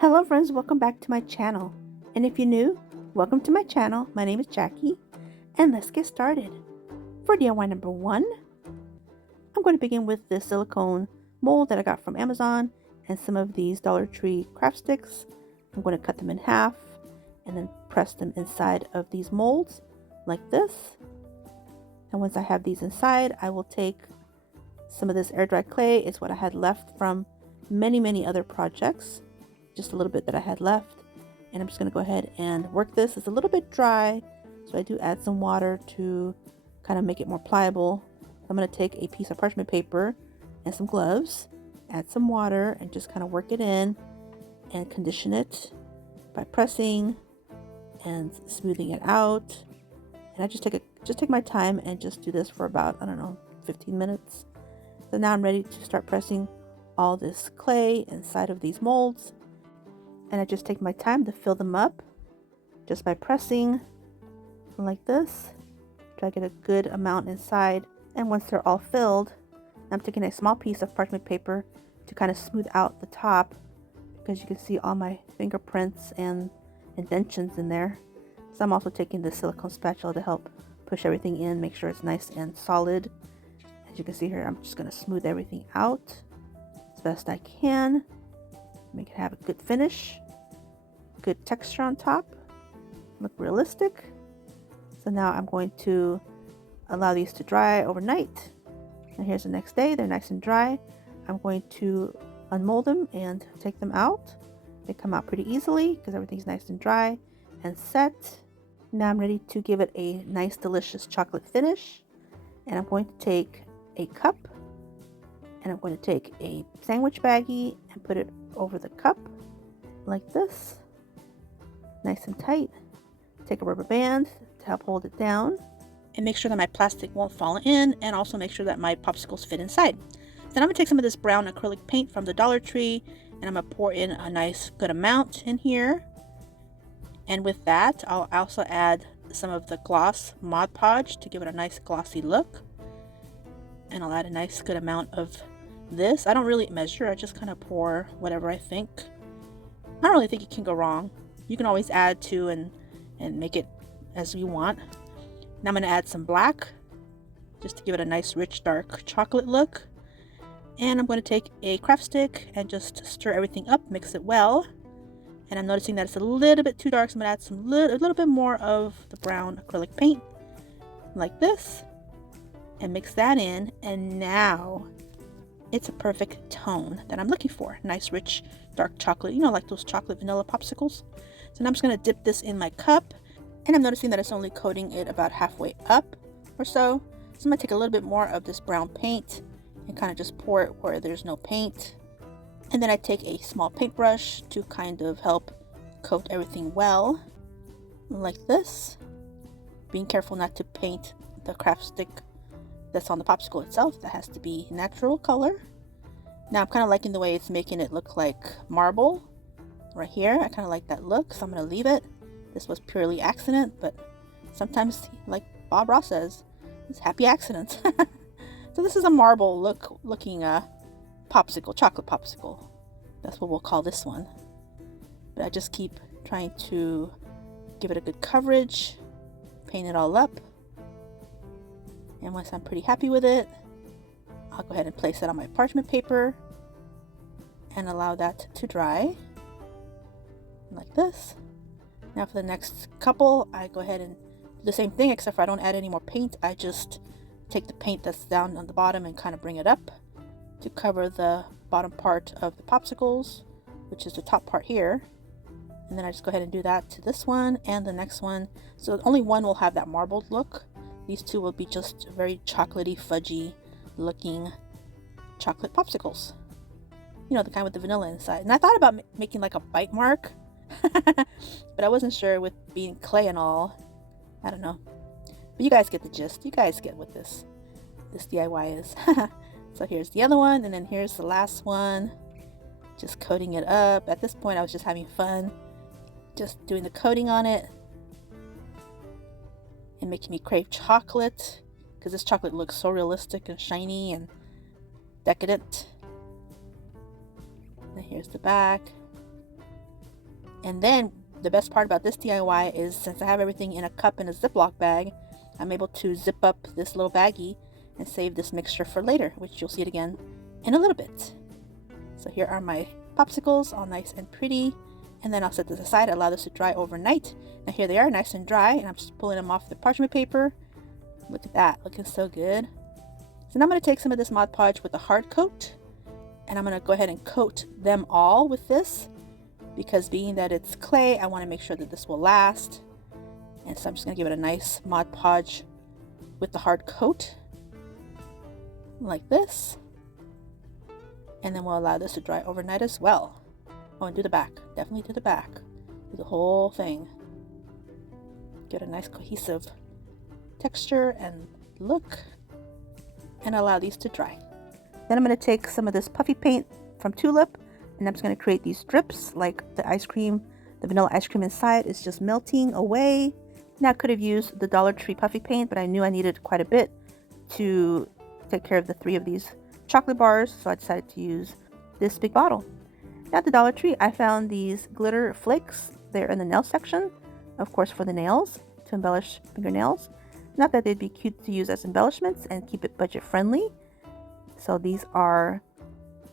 Hello friends, welcome back to my channel. And if you're new, welcome to my channel. My name is Jackie, and let's get started. For DIY number 1, I'm going to begin with this silicone mold that I got from Amazon and some of these Dollar Tree craft sticks. I'm going to cut them in half and then press them inside of these molds like this. And once I have these inside, I will take some of this air dry clay. It's what I had left from many other projects. Just a little bit that I had left, and I'm just going to go ahead and work this. It's a little bit dry, so I do add some water to kind of make it more pliable. I'm going to take a piece of parchment paper and some gloves, add some water, and just kind of work it in and condition it by pressing and smoothing it out. And I just take my time and just do this for about, I don't know, 15 minutes. So now I'm ready to start pressing all this clay inside of these molds. And I just take my time to fill them up just by pressing like this. Try to get a good amount inside. And once they're all filled, I'm taking a small piece of parchment paper to kind of smooth out the top, because you can see all my fingerprints and indentions in there. So I'm also taking the silicone spatula to help push everything in, make sure it's nice and solid. As you can see here, I'm just going to smooth everything out as best I can. Make it have a good finish, good texture on top, look realistic. So now I'm going to allow these to dry overnight. And here's the next day. They're nice and dry. I'm going to unmold them and take them out. They come out pretty easily because everything's nice and dry and set. Now I'm ready to give it a nice, delicious chocolate finish. And I'm going to take a cup, and I'm going to take a sandwich baggie and put it over the cup like this, nice and tight. Take a rubber band to help hold it down and make sure that my plastic won't fall in, and also make sure that my popsicles fit inside. Then I'm going to take some of this brown acrylic paint from the Dollar Tree, and I'm going to pour in a nice good amount in here. And with that, I'll also add some of the gloss Mod Podge to give it a nice glossy look. And I'll add a nice good amount of this. I don't really measure, I just kind of pour whatever I think. I don't really think you can go wrong. You can always add to and make it as you want. Now I'm going to add some black just to give it a nice rich dark chocolate look. And I'm going to take a craft stick and just stir everything up, mix it well. And I'm noticing that it's a little bit too dark, so I'm going to add a little bit more of the brown acrylic paint like this and mix that in. And now it's a perfect tone that I'm looking for. Nice rich dark chocolate, you know, like those chocolate vanilla popsicles. So now I'm just going to dip this in my cup, and I'm noticing that it's only coating it about halfway up or so. So I'm going to take a little bit more of this brown paint and kind of just pour it where there's no paint. And then I take a small paintbrush to kind of help coat everything well like this, being careful not to paint the craft stick that's on the popsicle itself. That has to be natural color. Now I'm kind of liking the way it's making it look like marble right here. I kind of like that look, so I'm going to leave it. This was purely accident, but sometimes, like Bob Ross says, it's happy accidents. So this is a marble looking popsicle, chocolate popsicle. That's what we'll call this one. But I just keep trying to give it a good coverage, paint it all up. And once I'm pretty happy with it, I'll go ahead and place it on my parchment paper and allow that to dry like this. Now for the next couple, I go ahead and do the same thing, except for I don't add any more paint. I just take the paint that's down on the bottom and kind of bring it up to cover the bottom part of the popsicles, which is the top part here. And then I just go ahead and do that to this one and the next one. So only one will have that marbled look. These two will be just very chocolatey, fudgy looking chocolate popsicles. You know, the kind with the vanilla inside. And I thought about making like a bite mark, but I wasn't sure with being clay and all. I don't know. But you guys get the gist. You guys get what this DIY is. So here's the other one, and then here's the last one. Just coating it up. At this point, I was just having fun. Just doing the coating on it. And making me crave chocolate, because this chocolate looks so realistic and shiny and decadent. And here's the back. And then the best part about this DIY is since I have everything in a cup in a Ziploc bag, I'm able to zip up this little baggie and save this mixture for later, which you'll see it again in a little bit. So here are my popsicles, all nice and pretty. And then I'll set this aside, allow this to dry overnight. Now here they are, nice and dry, and I'm just pulling them off the parchment paper. Look at that, looking so good. So now I'm going to take some of this Mod Podge with a hard coat, and I'm going to go ahead and coat them all with this, because being that it's clay, I want to make sure that this will last. And so I'm just going to give it a nice Mod Podge with the hard coat, like this. And then we'll allow this to dry overnight as well. Oh, and do the back. Definitely do the back. Do the whole thing. Get a nice cohesive texture and look. And allow these to dry. Then I'm going to take some of this puffy paint from Tulip, and I'm just going to create these drips like the ice cream, the vanilla ice cream inside is just melting away. Now I could have used the Dollar Tree puffy paint, but I knew I needed quite a bit to take care of the 3 of these chocolate bars, so I decided to use this big bottle. Now at the Dollar Tree, I found these glitter flakes. They're in the nail section, of course, for the nails, to embellish fingernails. Not that they'd be cute to use as embellishments and keep it budget friendly. So these are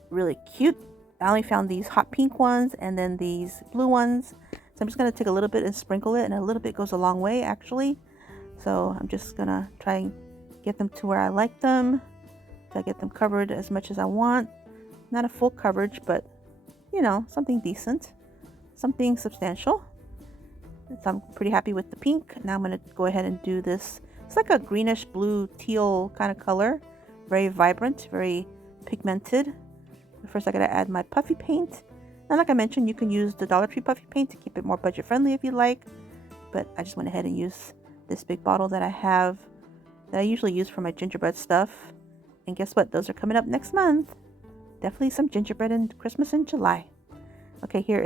really cute. I only found these hot pink ones and then these blue ones. So I'm just going to take a little bit and sprinkle it, and a little bit goes a long way actually. So I'm just going to try and get them to where I like them. So I get them covered as much as I want. Not a full coverage, but you know, something decent, something substantial. So I'm pretty happy with the pink. Now I'm going to go ahead and do this. It's like a greenish blue teal kind of color. Very vibrant, very pigmented. First I got to add my puffy paint. And like I mentioned, you can use the Dollar Tree puffy paint to keep it more budget friendly if you like. But I just went ahead and used this big bottle that I have, that I usually use for my gingerbread stuff. And guess what? Those are coming up next month. Definitely some gingerbread and Christmas in July. Okay, here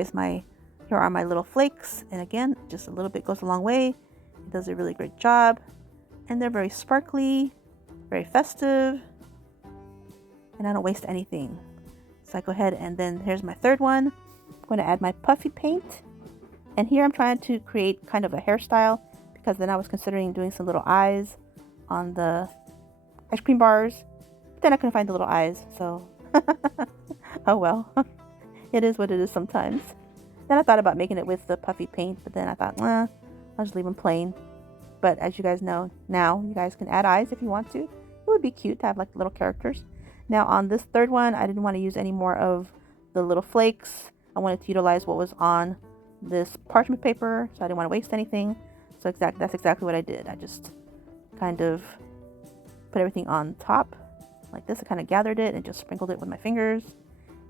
are my little flakes. And again, just a little bit goes a long way. It does a really great job. And they're very sparkly, very festive. And I don't waste anything. So I go ahead and then here's my third one. I'm going to add my puffy paint. And here I'm trying to create kind of a hairstyle, because then I was considering doing some little eyes on the ice cream bars. But then I couldn't find the little eyes, so oh well. It is what it is sometimes. Then I thought about making it with the puffy paint, but then I thought, I'll just leave them plain. But as you guys know, now you guys can add eyes if you want to. It would be cute to have like little characters. Now on this third one, I didn't want to use any more of the little flakes. I wanted to utilize what was on this parchment paper, so I didn't want to waste anything. So that's exactly what I did. I just kind of put everything on top like this. I kind of gathered it and just sprinkled it with my fingers.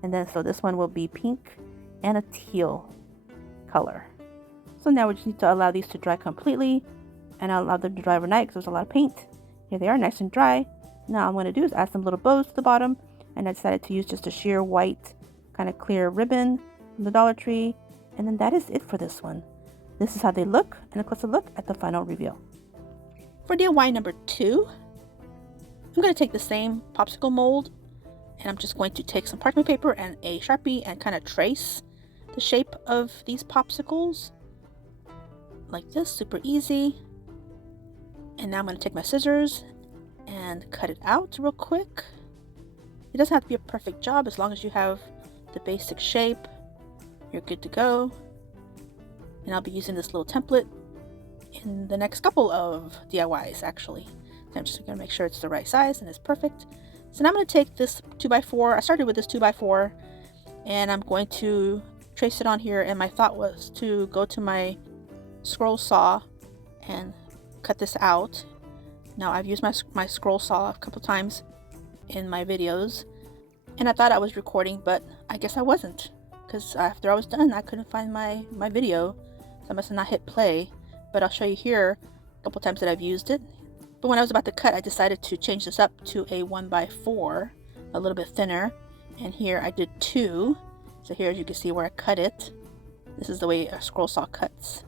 And then so this one will be pink and a teal color. So now we just need to allow these to dry completely, and I'll allow them to dry overnight because there's a lot of paint. Here they are, nice and dry. Now I'm going to do is add some little bows to the bottom, and I decided to use just a sheer white kind of clear ribbon from the Dollar Tree. And then that is it for this one. This is how they look, and a closer look at the final reveal. For DIY number 2, I'm going to take the same popsicle mold, and I'm just going to take some parchment paper and a Sharpie and kind of trace the shape of these popsicles like this, super easy. And now I'm going to take my scissors and cut it out real quick. It doesn't have to be a perfect job. As long as you have the basic shape, you're good to go. And I'll be using this little template in the next couple of DIYs actually. So I'm just going to make sure it's the right size and it's perfect. So now I'm going to take this 2x4. I started with this 2x4 and I'm going to trace it on here, and my thought was to go to my scroll saw and cut this out. Now I've used my scroll saw a couple times in my videos, and I thought I was recording, but I guess I wasn't, because after I was done I couldn't find my video, so I must have not hit play. But I'll show you here a couple times that I've used it. But when I was about to cut, I decided to change this up to a 1x4, a little bit thinner, and here I did 2. So here, as you can see where I cut it, this is the way a scroll saw cuts.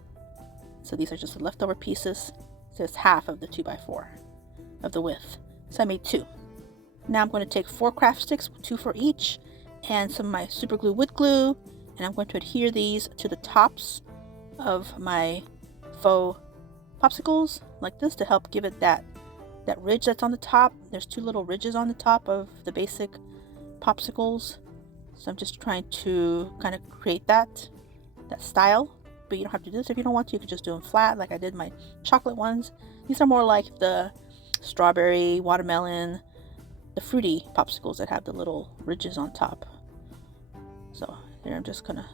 So these are just the leftover pieces. So it's half of the 2x4 of the width. So I made 2. Now I'm going to take 4 craft sticks, 2 for each, and some of my super glue wood glue, And I'm going to adhere these to the tops of my faux popsicles like this to help give it that ridge that's on the top. There's two little ridges on the top of the basic popsicles. So I'm just trying to kind of create that style. But you don't have to do this if you don't want to. You can just do them flat like I did my chocolate ones. These are more like the strawberry, watermelon, the fruity popsicles that have the little ridges on top. So here I'm just gonna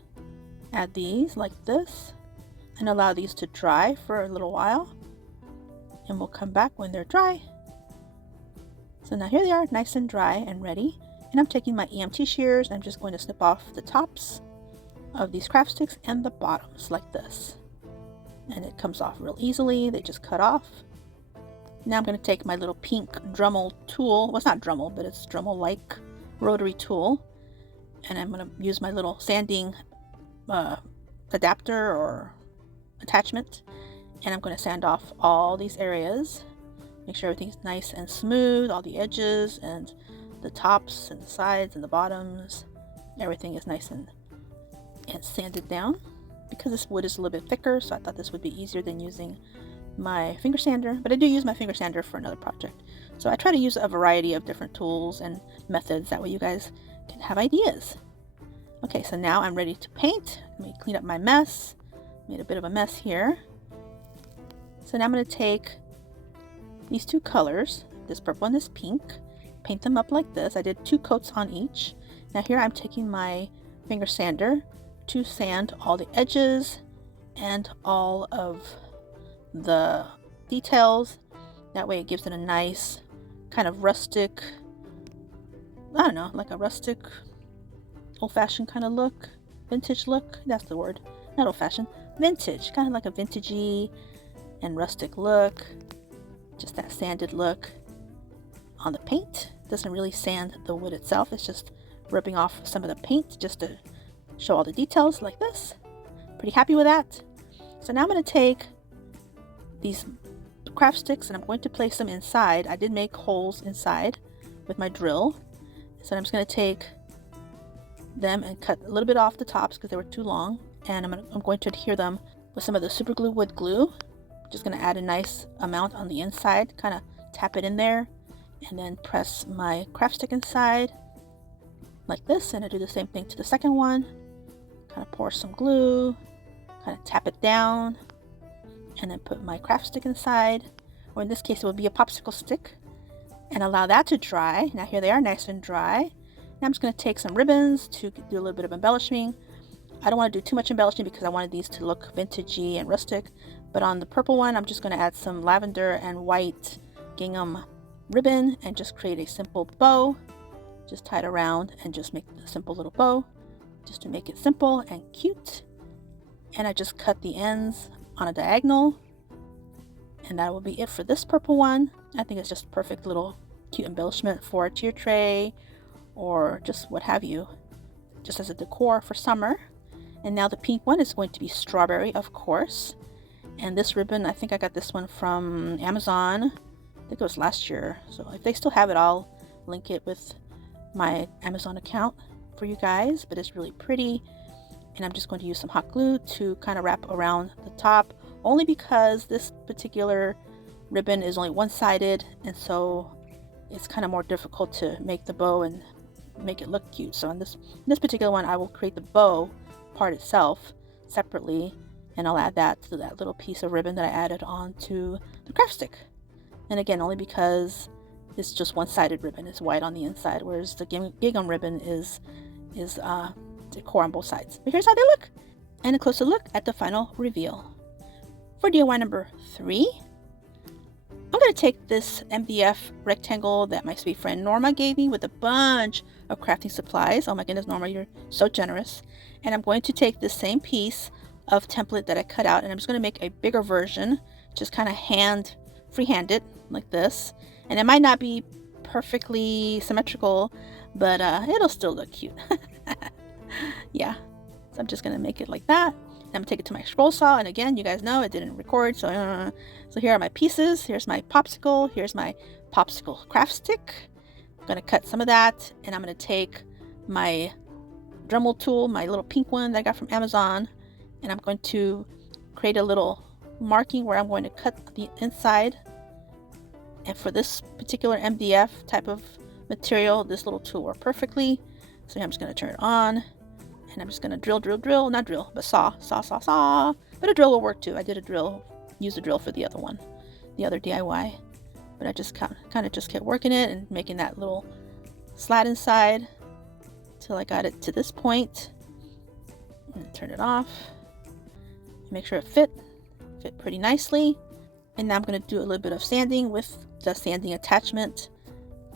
add these like this and allow these to dry for a little while, and we'll come back when they're dry. So now here they are, nice and dry and ready. And I'm taking my EMT shears. I'm just going to snip off the tops of these craft sticks and the bottoms like this, and it comes off real easily. They just cut off. Now I'm going to take my little pink Dremel tool. Well, it's not Dremel, but it's Dremel-like rotary tool, and I'm going to use my little sanding adapter or attachment, and I'm going to sand off all these areas, make sure everything's nice and smooth, all the edges and the tops and the sides and the bottoms. Everything is nice and sanded down. Because this wood is a little bit thicker, so I thought this would be easier than using my finger sander, but I do use my finger sander for another project. So I try to use a variety of different tools and methods, that way you guys can have ideas. Okay, so now I'm ready to paint. Let me clean up my mess. Made a bit of a mess here. So now I'm going to take these two colors, this purple and this pink, paint them up like this. I did 2 coats on each. Now here I'm taking my finger sander to sand all the edges and all of the details. That way it gives it a nice kind of rustic, I don't know, like a rustic old-fashioned kind of look, vintage look. That's the word, not old-fashioned, vintage, kind of like a vintagey and rustic look. Just that sanded look on the paint. Doesn't really sand the wood itself, it's just rubbing off some of the paint just to show all the details like this. Pretty happy with that. So now I'm going to take these craft sticks and I'm going to place them inside. I did make holes inside with my drill, so I'm just going to take them and cut a little bit off the tops because they were too long, and I'm going to adhere them with some of the super glue wood glue. Just going to add a nice amount on the inside, kind of tap it in there, and then press my craft stick inside like this, and I do the same thing to the second one. Kind of pour some glue, kind of tap it down, and then put my craft stick inside, or in this case it would be a popsicle stick, and allow that to dry. Now here they are, nice and dry. Now I'm just going to take some ribbons to do a little bit of embellishing. I don't want to do too much embellishing because I wanted these to look vintagey and rustic, but on the purple one I'm just going to add some lavender and white gingham ribbon and just create a simple bow. Just tie it around and just make a simple little bow, just to make it simple and cute. And I just cut the ends on a diagonal, and that will be it for this purple one. I think it's just a perfect little cute embellishment for a tier tray or just what have you, just as a decor for summer. And now the pink one is going to be strawberry, of course. And this ribbon, I think I got this one from Amazon. I think it was last year. So if they still have it, I'll link it with my Amazon account for you guys. But it's really pretty. And I'm just going to use some hot glue to kind of wrap around the top, only because this particular ribbon is only one-sided, and so it's kind of more difficult to make the bow and make it look cute. So in this particular one, I will create the bow part itself separately, and I'll add that to that little piece of ribbon that I added onto the craft stick. And again, only because it's just one-sided ribbon, it's white on the inside, whereas the gingham ribbon is decor on both sides. But here's how they look, and a closer look at the final reveal. For DIY number 3, I'm going to take this MDF rectangle that my sweet friend Norma gave me with a bunch of crafting supplies. Oh my goodness, Norma, you're so generous. And I'm going to take this same piece of template that I cut out, and I'm just going to make a bigger version, just kind of freehand it like this. And it might not be perfectly symmetrical, but it'll still look cute. Yeah, so I'm just going to make it like that. I'm going to take it to my scroll saw, and again, you guys know it didn't record, so here are my pieces. Here's my popsicle. Here's my popsicle craft stick. I'm going to cut some of that, and I'm going to take my Dremel tool, my little pink one that I got from Amazon, and I'm going to create a little marking where I'm going to cut the inside. And for this particular MDF type of material, this little tool worked perfectly. So I'm just going to turn it on, and I'm just going to drill, not drill, but saw. But a drill will work too. I did use a drill for the other one, the other DIY. But I just kind of just kept working it and making that little slat inside till I got it to this point. And turn it off. Make sure it fit pretty nicely. And now I'm going to do a little bit of sanding with the sanding attachment.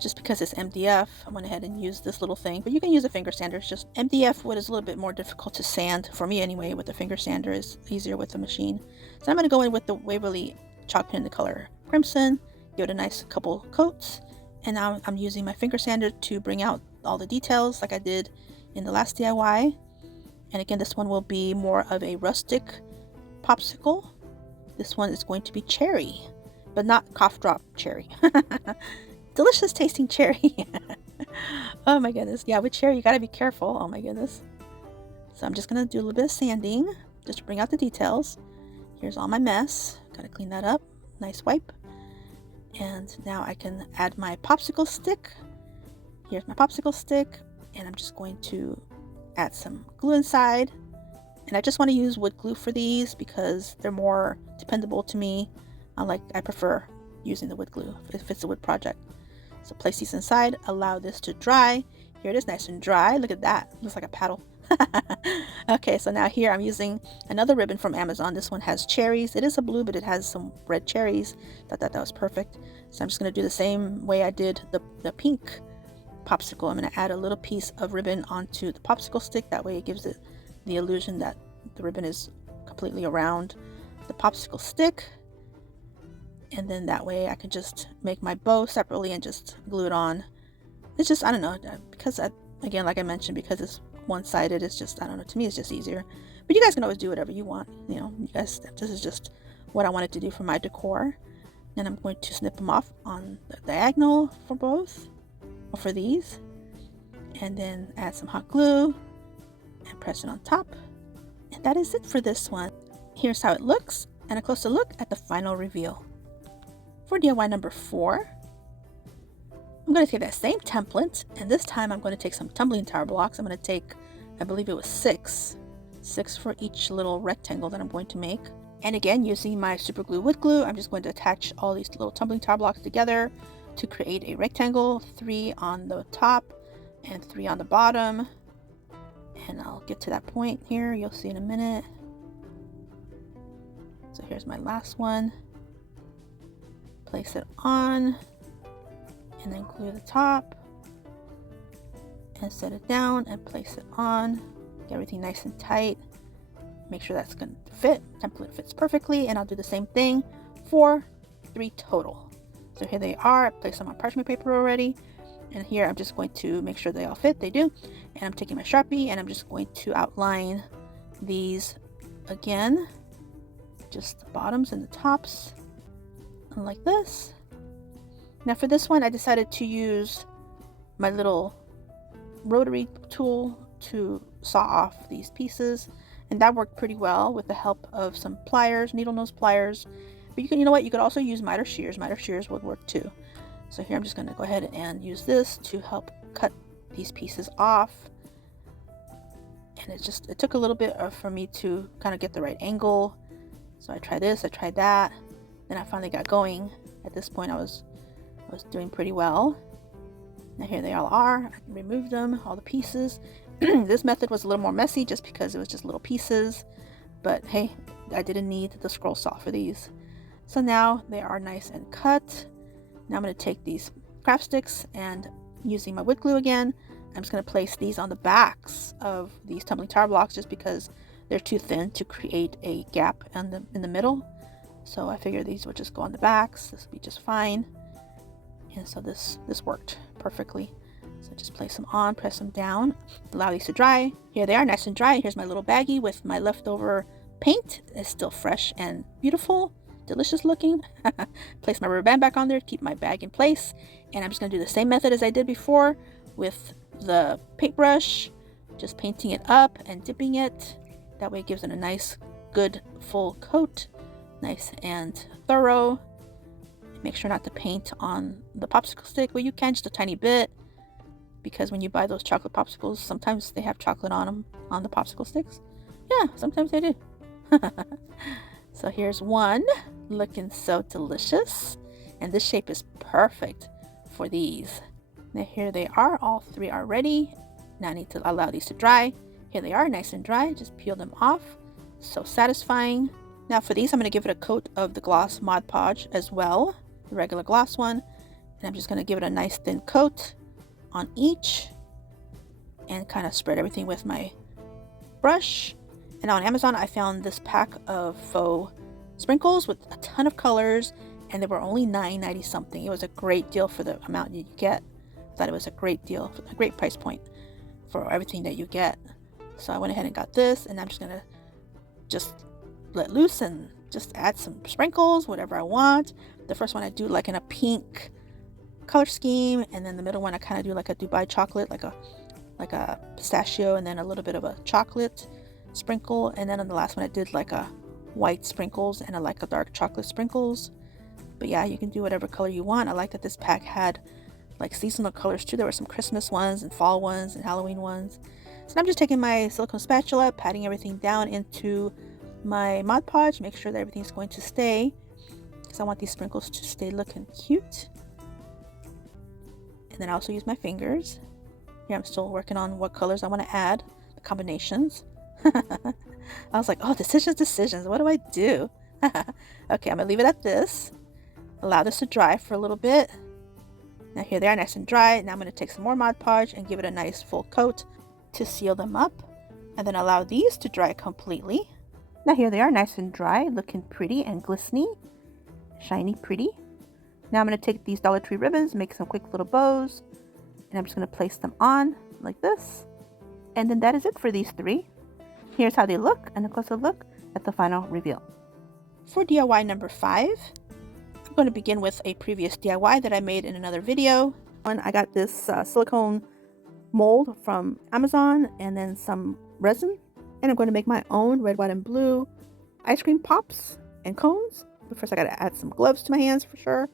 Just because it's MDF, I went ahead and used this little thing. But you can use a finger sander. It's just MDF wood is a little bit more difficult to sand, for me anyway, with the finger sander. Is easier with the machine. So I'm going to go in with the Waverly chalk pen in the color Crimson. Give it a nice couple coats. And now I'm using my finger sander to bring out all the details like I did in the last DIY. And again, this one will be more of a rustic popsicle. This one is going to be cherry, but not cough drop cherry. Delicious tasting cherry. Oh my goodness. Yeah, with cherry, you gotta be careful. Oh my goodness. So I'm just gonna do a little bit of sanding just to bring out the details. Here's all my mess. Gotta clean that up. Nice wipe. And now I can add my popsicle stick. Here's my popsicle stick. And I'm just going to add some glue inside. And I just want to use wood glue for these because they're more dependable to me. I prefer using the wood glue if it's a wood project. So place these inside, allow this to dry. Here it is, nice and dry. Look at that, looks like a paddle. Okay, so now here I'm using another ribbon from Amazon. This one has cherries. It is a blue, but it has some red cherries. Thought that was perfect. So I'm just going to do the same way I did the pink popsicle. I'm going to add a little piece of ribbon onto the popsicle stick. That way it gives it the illusion that the ribbon is completely around the popsicle stick. And then that way I can just make my bow separately and just glue it on. It's just, I don't know, because again, like I mentioned, because it's one-sided, it's just, I don't know, to me it's just easier. But you guys can always do whatever you want, you know. You guys, this is just what I wanted to do for my decor. And I'm going to snip them off on the diagonal for both, or for these. And then add some hot glue and press it on top. And that is it for this one. Here's how it looks, and a closer look at the final reveal. For DIY number 4, I'm going to take that same template, and this time I'm going to take some tumbling tower blocks. I'm going to take, I believe it was 6 for each little rectangle that I'm going to make. And again, using my super glue wood glue, I'm just going to attach all these little tumbling tower blocks together to create a rectangle, 3 on the top and 3 on the bottom. And I'll get to that point here, you'll see in a minute. So here's my last one. Place it on, and then glue the top, and set it down, and place it on. Get everything nice and tight. Make sure that's going to fit. Template fits perfectly, and I'll do the same thing for 3 total. So here they are. I placed them on parchment paper already, and here I'm just going to make sure they all fit. They do. And I'm taking my Sharpie, and I'm just going to outline these again, just the bottoms and the tops, and like this. Now for this one, I decided to use my little rotary tool to saw off these pieces, and that worked pretty well with the help of some pliers, needle nose pliers. But you know what, you could also use miter shears. Miter shears would work too. So here I'm just going to go ahead and use this to help cut these pieces off. And it took a little bit for me to kind of get the right angle. So I tried this, I tried that, then I finally got going. At this point I was doing pretty well. Now here they all are. I can remove them, all the pieces. This method was a little more messy just because it was just little pieces, but hey, I didn't need the scroll saw for these. So now they are nice and cut. Now I'm going to take these craft sticks, and using my wood glue again, I'm just going to place these on the backs of these tumbling tower blocks just because they're too thin to create a gap in the middle. So I figured these would just go on the backs. This would be just fine. And so this worked perfectly. So just place them on, press them down, allow these to dry. Here they are, nice and dry. Here's my little baggie with my leftover paint. It's still fresh and beautiful, delicious looking. Place my rubber band back on there to keep my bag in place. And I'm just going to do the same method as I did before with the paintbrush. just painting it up and dipping it. That way it gives it a nice, good, full coat. Nice and thorough. Make sure not to paint on the popsicle stick. Well, you can just a tiny bit, because when you buy those chocolate popsicles, sometimes they have chocolate on them, on the popsicle sticks. Yeah, sometimes they do. So here's one, looking so delicious. And this shape is perfect for these. Now here they are, all three are ready. Now I need to allow these to dry. Here they are, nice and dry. Just peel them off. So satisfying. Now for these, I'm going to give it a coat of the gloss Mod Podge as well, the regular gloss one. And I'm just going to give it a nice thin coat on each and kind of spread everything with my brush. And on Amazon, I found this pack of faux sprinkles with a ton of colors, and they were only $9.90 something. It was a great deal for the amount you get. I thought it was a great deal, a great price point for everything that you get. So I went ahead and got this, and I'm just gonna just let loose and just add some sprinkles, whatever I want. The first one I do like in a pink color scheme, and then the middle one I kind of do like a Dubai chocolate, like a pistachio, and then a little bit of a chocolate sprinkle. And then on the last one I did like a white sprinkles and like a dark chocolate sprinkles. But yeah, you can do whatever color you want. I like that this pack had like seasonal colors too. There were some Christmas ones and fall ones and Halloween ones. So I'm just taking my silicone spatula, patting everything down into my Mod Podge, make sure that everything's going to stay, because I want these sprinkles to stay looking cute. And then I also use my fingers. Here I'm still working on what colors I want to add, the combinations. I was like, oh, decisions. What do I do? Okay, I'm gonna leave it at this. Allow this to dry for a little bit. Now here they are, nice and dry. Now I'm gonna take some more Mod Podge and give it a nice full coat to seal them up, and then allow these to dry completely. Now here they are, nice and dry, looking pretty and glistening, shiny, pretty. Now I'm gonna take these Dollar Tree ribbons, make some quick little bows, and I'm just gonna place them on like this. And then that is it for these three. Here's how they look, and a closer look at the final reveal. For DIY number 5, I'm going to begin with a previous DIY that I made in another video. I got this silicone mold from Amazon, and then some resin, and I'm going to make my own red, white, and blue ice cream pops and cones. But first I got to add some gloves to my hands for sure,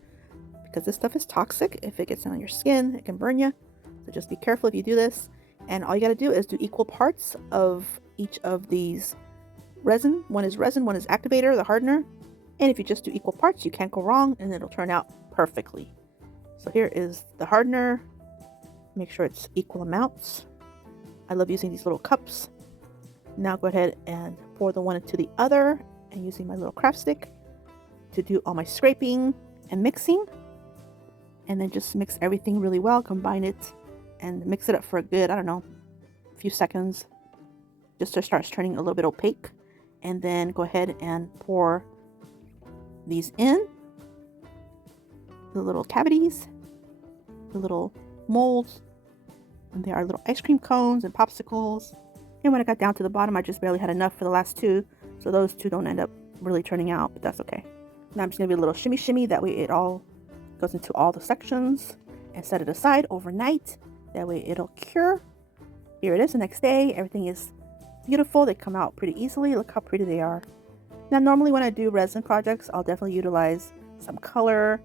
because this stuff is toxic. If it gets on your skin, it can burn you. So just be careful if you do this. And all you got to do is do equal parts of each of these resin. One is resin, one is activator, the hardener. And if you just do equal parts, you can't go wrong, and it'll turn out perfectly. So here is the hardener. Make sure it's equal amounts. I love using these little cups. Now go ahead and pour the one into the other, and using my little craft stick to do all my scraping and mixing. And then just mix everything really well, combine it, and mix it up for a good, I don't know, few seconds, just so it starts turning a little bit opaque. And then go ahead and pour these in, the little cavities, the little molds, and they are little ice cream cones and popsicles. And when I got down to the bottom, I just barely had enough for the last two, so those two don't end up really turning out, but that's okay. Now I'm just gonna do a little shimmy shimmy, that way it all goes into all the sections, and set it aside overnight. That way it'll cure. Here it is the next day. Everything is beautiful. They come out pretty easily. Look how pretty they are. Now normally when I do resin projects, I'll definitely utilize some color,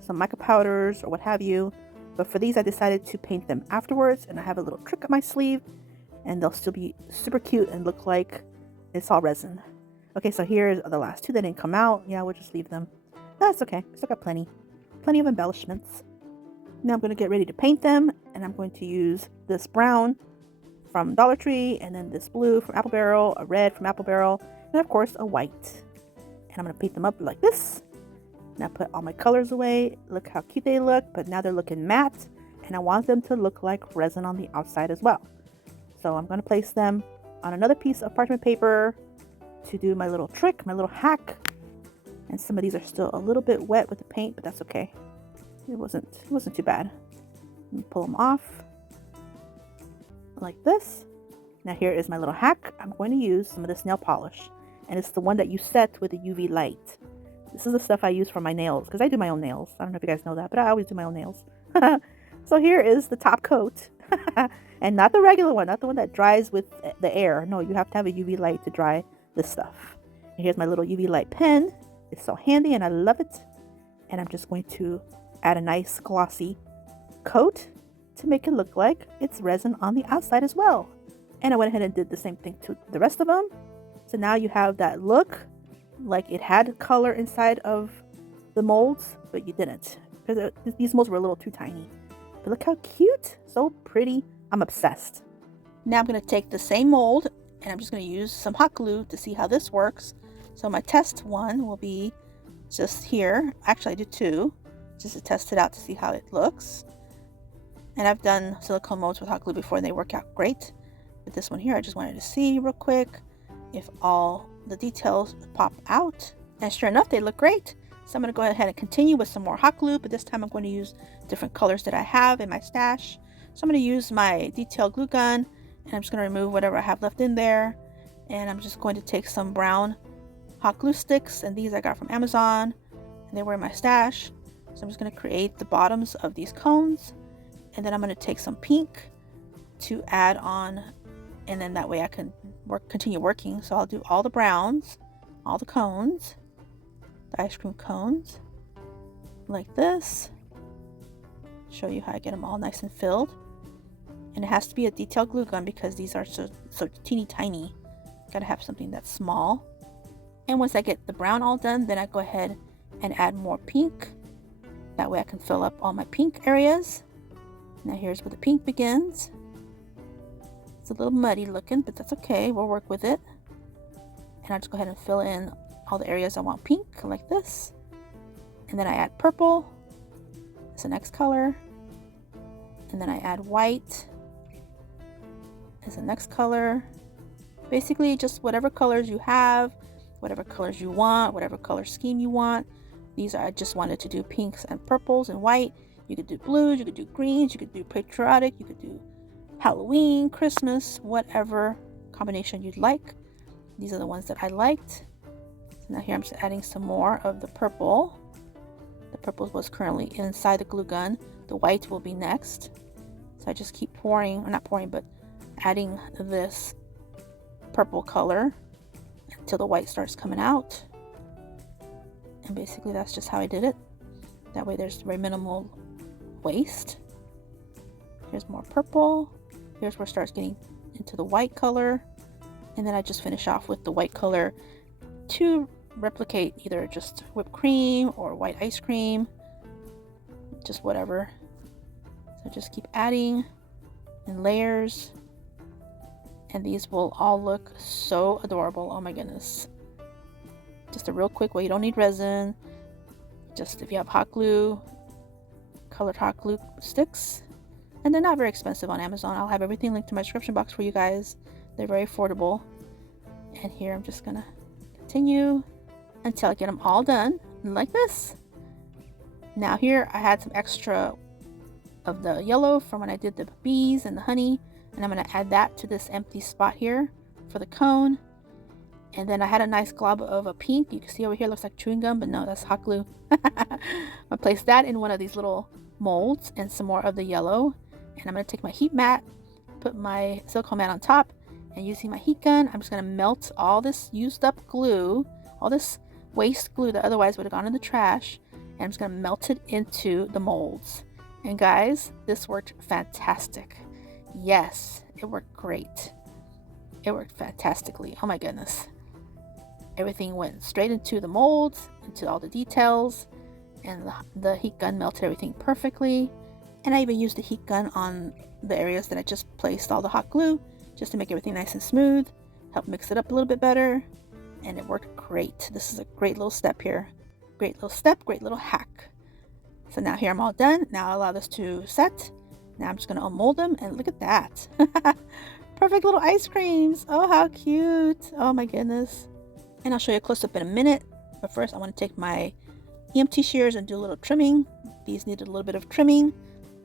some mica powders, or what have you. But for these, I decided to paint them afterwards, and I have a little trick up my sleeve, and they'll still be super cute and look like it's all resin. Okay, so here's the last two that didn't come out. Yeah, we'll just leave them. That's okay. Still got plenty of embellishments. Now I'm going to get ready to paint them, and I'm going to use this brown from Dollar Tree, and then this blue from Apple Barrel, a red from Apple Barrel, and of course a white. And I'm going to paint them up like this. Now put all my colors away. Look how cute they look, but now they're looking matte, and I want them to look like resin on the outside as well. So I'm going to place them on another piece of parchment paper to do my little trick, my little hack. And some of these are still a little bit wet with the paint, but that's okay. It wasn't too bad. Let me pull them off like this. Now here is my little hack. I'm going to use some of this nail polish, and it's the one that you set with the UV light. This is the stuff I use for my nails, because I do my own nails. I don't know if you guys know that, but I always do my own nails. So here is the top coat And not the regular one, not the one that dries with the air. No, you have to have a UV light to dry this stuff. And here's my little UV light pen. It's so handy and I love it. And I'm just going to add a nice glossy coat to make it look like it's resin on the outside as well. And I went ahead and did the same thing to the rest of them. So now you have that look like it had color inside of the molds, but you didn't, because these molds were a little too tiny. But look how cute, so pretty. I'm obsessed. Now I'm going to take the same mold and I'm just going to use some hot glue to see how this works. So my test one will be just here. Actually, I did two, just to test it out to see how it looks. And I've done silicone molds with hot glue before and they work out great. But this one here, I just wanted to see real quick if all the details pop out. And sure enough, they look great. So I'm going to go ahead and continue with some more hot glue, but this time I'm going to use different colors that I have in my stash. So I'm going to use my detail glue gun and I'm just going to remove whatever I have left in there. And I'm just going to take some brown hot glue sticks, and these I got from Amazon and they were in my stash. So I'm just going to create the bottoms of these cones, and then I'm going to take some pink to add on, and then that way I can continue working. So I'll do all the browns, all the cones, the ice cream cones, like this. Show you how I get them all nice and filled. And it has to be a detail glue gun because these are so teeny tiny. Gotta have something that's small. And once I get the brown all done, then I go ahead and add more pink. That way I can fill up all my pink areas. Now here's where the pink begins. It's a little muddy looking, but that's okay. We'll work with it. And I'll just go ahead and fill in all the areas I want pink, like this. And then I add purple. It's the next color. And then I add white. It's the next color. Basically, just whatever colors you have, whatever colors you want, whatever color scheme you want. These are, I just wanted to do pinks and purples and white. You could do blues, you could do greens, you could do patriotic, you could do Halloween, Christmas, whatever combination you'd like. These are the ones that I liked. So now here I'm just adding some more of the purple. The purple was currently inside the glue gun. The white will be next. So I just keep pouring, or not pouring, but adding this purple color until the white starts coming out. And basically that's just how I did it. That way there's very minimal waste. Here's more purple. Here's where it starts getting into the white color. And then I just finish off with the white color to replicate either just whipped cream or white ice cream. Just whatever. So just keep adding in layers. And these will all look so adorable. Oh my goodness. Just a real quick way. You don't need resin. Just if you have hot glue, colored hot glue sticks. And they're not very expensive on Amazon. I'll have everything linked to my description box for you guys. They're very affordable. And here I'm just gonna continue until I get them all done like this. Now here I had some extra of the yellow from when I did the bees and the honey. And I'm going to add that to this empty spot here for the cone. And then I had a nice glob of a pink. You can see over here, looks like chewing gum, but no, that's hot glue. I'll place that in one of these little molds and some more of the yellow. And I'm going to take my heat mat, put my silicone mat on top, and using my heat gun, I'm just going to melt all this used up glue, all this waste glue that otherwise would have gone in the trash. And I'm just going to melt it into the molds. And guys, this worked fantastic. Yes, it worked great. It worked fantastically. Oh my goodness. Everything went straight into the molds, into all the details, and the heat gun melted everything perfectly. And I even used the heat gun on the areas that I just placed all the hot glue, just to make everything nice and smooth, help mix it up a little bit better, and it worked great. This is a great little step here. Great little step, great little hack. So now here I'm all done. Now I'll allow this to set. Now I'm just going to unmold them, and look at that. Perfect little ice creams. Oh, how cute. Oh my goodness. And I'll show you a close-up in a minute. But first I want to take my EMT shears and do a little trimming. These needed a little bit of trimming.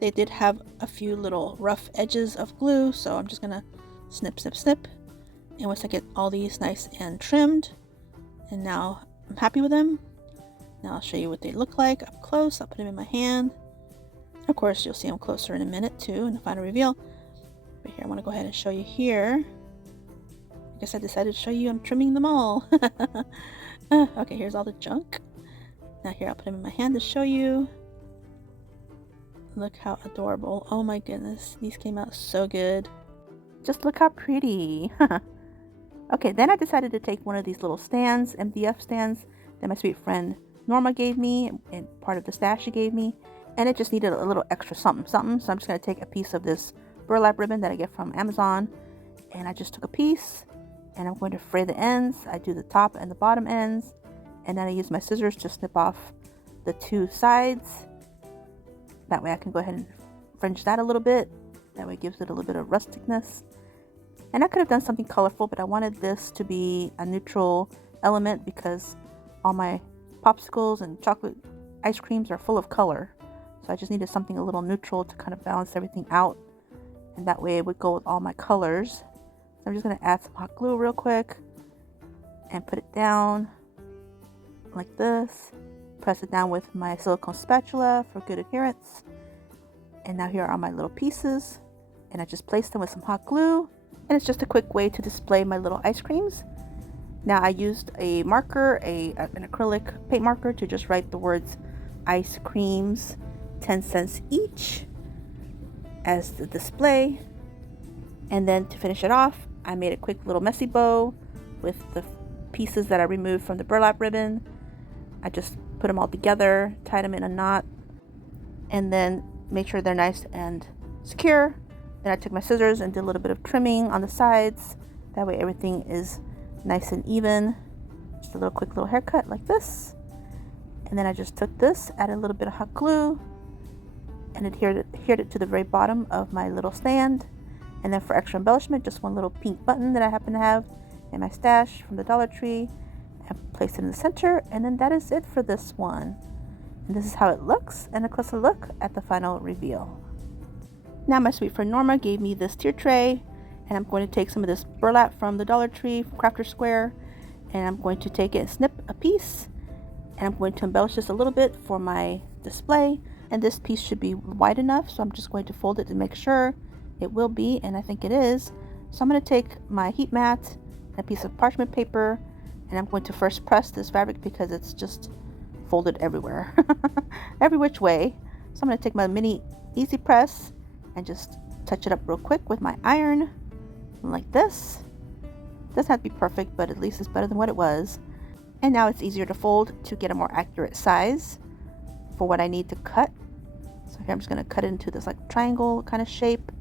They did have a few little rough edges of glue, so I'm just going to snip, snip, snip. And once I get all these nice and trimmed, and now I'm happy with them. Now I'll show you what they look like up close. I'll put them in my hand. Of course, you'll see them closer in a minute too in the final reveal. But here, I want to go ahead and show you here. I guess I decided to show you I'm trimming them all. Okay, here's all the junk. Now here, I'll put them in my hand to show you. Look how adorable. Oh my goodness, these came out so good. Just look how pretty. Okay, then I decided to take one of these little stands, MDF stands, that my sweet friend Norma gave me, and part of the stash she gave me, and it just needed a little extra something. So I'm just going to take a piece of this burlap ribbon that I get from Amazon, and I just took a piece, and I'm going to fray the ends. I do the top and the bottom ends, and then I use my scissors to snip off the two sides. That way I can go ahead and fringe that a little bit. That way it gives it a little bit of rusticness. And I could have done something colorful, but I wanted this to be a neutral element because all my popsicles and chocolate ice creams are full of color. So I just needed something a little neutral to kind of balance everything out. And that way it would go with all my colors. So I'm just going to add some hot glue real quick and put it down like this. Press it down with my silicone spatula for good adherence. And now here are my little pieces, and I just place them with some hot glue, and it's just a quick way to display my little ice creams. Now I used a marker, an acrylic paint marker, to just write the words ice creams 10 cents each as the display. And then to finish it off, I made a quick little messy bow with the pieces that I removed from the burlap ribbon. I just put them all together, tied them in a knot, and then make sure they're nice and secure. Then I took my scissors and did a little bit of trimming on the sides. That way everything is nice and even. Just a quick little haircut like this. And then I just took this, added a little bit of hot glue, and adhered it to the very bottom of my little stand. And then for extra embellishment, just one little pink button that I happen to have in my stash from the Dollar Tree. And place it in the center, and then that is it for this one. And this is how it looks, and a closer look at the final reveal. Now my sweet friend Norma gave me this tier tray, and I'm going to take some of this burlap from the Dollar Tree Crafter Square, and I'm going to take it and snip a piece, and I'm going to embellish this a little bit for my display. And this piece should be wide enough, so I'm just going to fold it to make sure it will be, and I think it is. So I'm going to take my heat mat and a piece of parchment paper, and I'm going to first press this fabric because it's just folded everywhere, every which way. So I'm going to take my mini easy press and just touch it up real quick with my iron, like this. Doesn't have to be perfect, but at least it's better than what it was. And now it's easier to fold to get a more accurate size for what I need to cut. So here I'm just going to cut it into this like triangle kind of shape,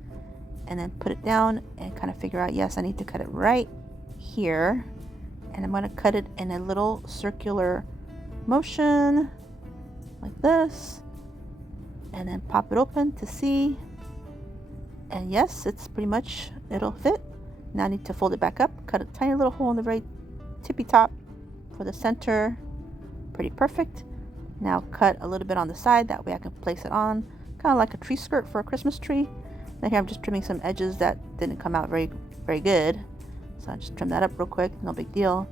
and then put it down and kind of figure out, yes, I need to cut it right here. And I'm going to cut it in a little circular motion like this, and then pop it open to see. And yes, it's pretty much, it'll fit. Now I need to fold it back up, cut a tiny little hole in the very tippy top for the center. Pretty perfect. Now cut a little bit on the side, that way I can place it on, kind of like a tree skirt for a Christmas tree. Now here I'm just trimming some edges that didn't come out very good. So I just trim that up real quick, no big deal,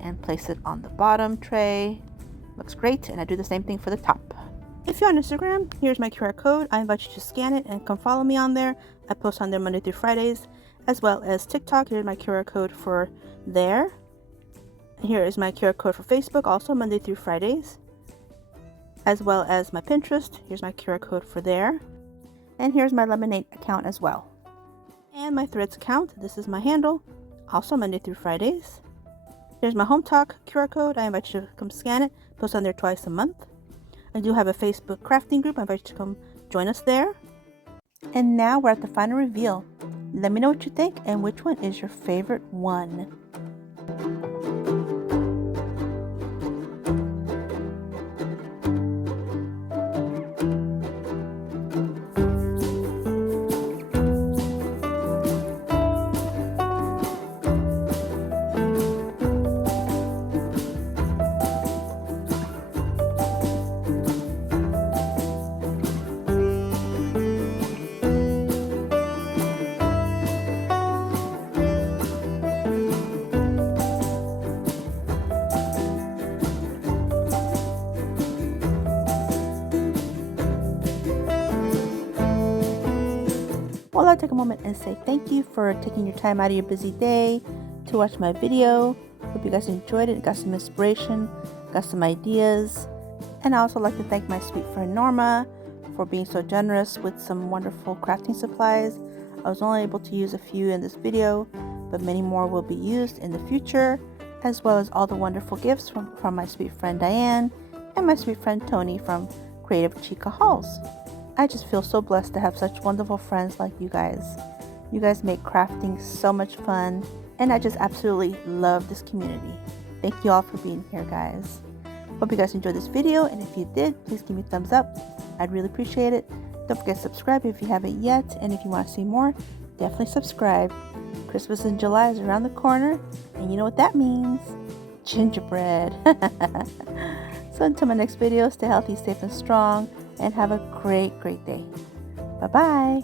and place it on the bottom tray. Looks great, and I do the same thing for the top. If you're on Instagram, here's my QR code. I invite you to scan it and come follow me on there. I post on there Monday through Fridays, as well as TikTok. Here's my QR code for there. And here is my QR code for Facebook, also Monday through Fridays, as well as my Pinterest. Here's my QR code for there. And here's my Lemonade account as well. And my Threads account. This is my handle, also Monday through Fridays. Here's my Hometalk QR code. I invite you to come scan it. Post on there twice a month. I do have a Facebook crafting group. I invite you to come join us there. And now we're at the final reveal. Let me know what you think and which one is your favorite one. Well, I'll take a moment and say thank you for taking your time out of your busy day to watch my video. Hope you guys enjoyed it, got some inspiration, got some ideas. And I also like to thank my sweet friend Norma for being so generous with some wonderful crafting supplies. I was only able to use a few in this video, but many more will be used in the future, as well as all the wonderful gifts from my sweet friend Diane and my sweet friend Toni from Creative Chica Hauls. I just feel so blessed to have such wonderful friends like you guys. You guys make crafting so much fun, and I just absolutely love this community. Thank you all for being here, guys. Hope you guys enjoyed this video, and if you did, please give me a thumbs up. I'd really appreciate it. Don't forget to subscribe if you haven't yet, and if you want to see more, definitely subscribe. Christmas in July is around the corner, and you know what that means. Gingerbread. So until my next video, stay healthy, safe, and strong, and have a great day. Bye-bye.